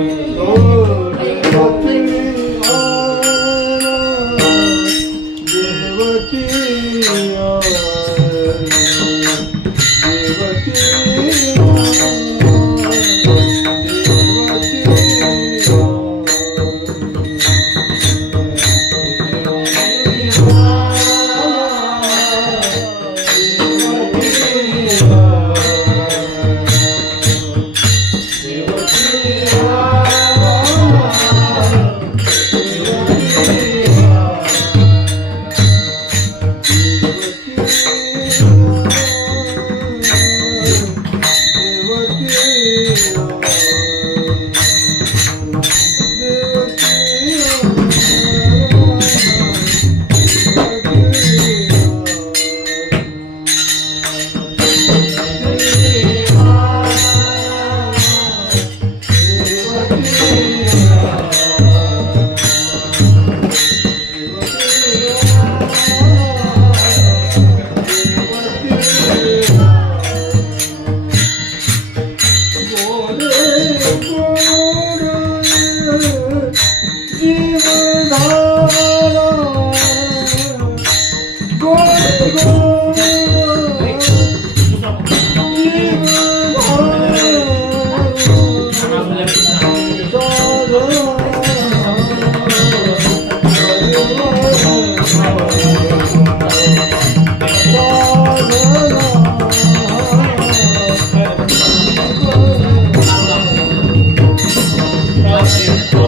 Oh, Open गोड